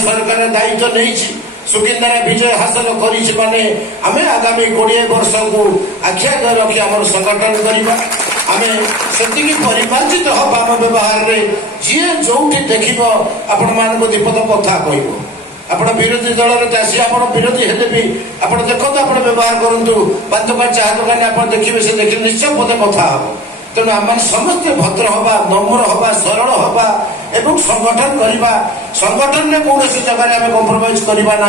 सरकार दायित्व नहीं सुकिंदार विजय हासिल करे आम आगामी 20 वर्ष को आखि आगे रखी आम संगठन करवा आम से परिमार्जित हम आम व्यवहार में जी जो देख आपण मान दीपद कथा कह आपण विरोधी दल चाषी आप विरोधी हेले भी आप देखो आप व्यवहार करूँ 5 टका चाह दुकान आप देखिए से देखिए निश्चय पदे कथा हम तेणु आम समस्ते भद्र हवा नम्र हवा सरल हवा एवं संगठन करवा संगठन में कौन जगह आम कम्प्रोमाइज करवा ना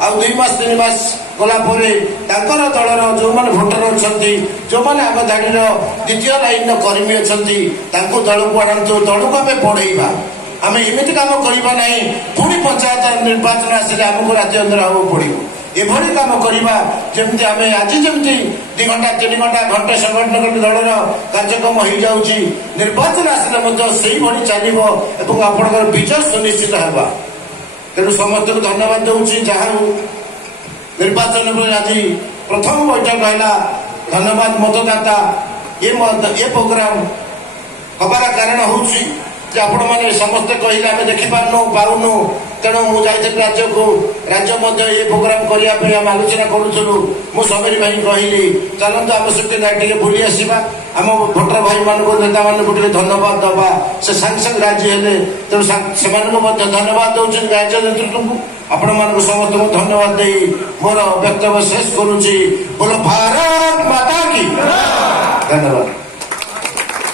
आ 2 मास 3 मास गलापर दलर जो मैंने भोटर अच्छा जो मैंने आग धाड़ी द्वितीय लाइन कर्मी अच्छा दल को आणतु दल को आम बढ़ेगा आम एमती कम करवा ना पुणी पंचायत निर्वाचन आसिले आमको राज्य अंदर आगे पड़ो एभली कम करवा जमी आम आज जमी 2 घंटा 3 घंटा घंटे संगठन दलर कार्यक्रम हो जाऊँगी निर्वाचन आसिले चलो और आपंकर विजय सुनिश्चित होगा तेणु समस्त को धन्यवाद दूसरी जहाँ निर्वाचन आज प्रथम बैठक है धन्यवाद मतदाता ये प्रोग्राम हबार कारण हूँ आपण मैंने समस्ते कहले आम देखिपारनु पाऊनु तेणु मुझे राज्य को राज्य ये प्रोग्राम करने आम आलोचना करूँ मु समीर भाई कहली चलते आम सुकिंदा बुली आसवा आम भोटर भाई मान नेता मान धन्यवाद दबा से सागे सागे राजी हेले तेणु से धन्यवाद दौरान राज्य नेतृत्व को आपण मान समस्त धन्यवाद दे मोर वक्तव्य शेष करुच्ची बोलो भारत माता की धन्यवाद।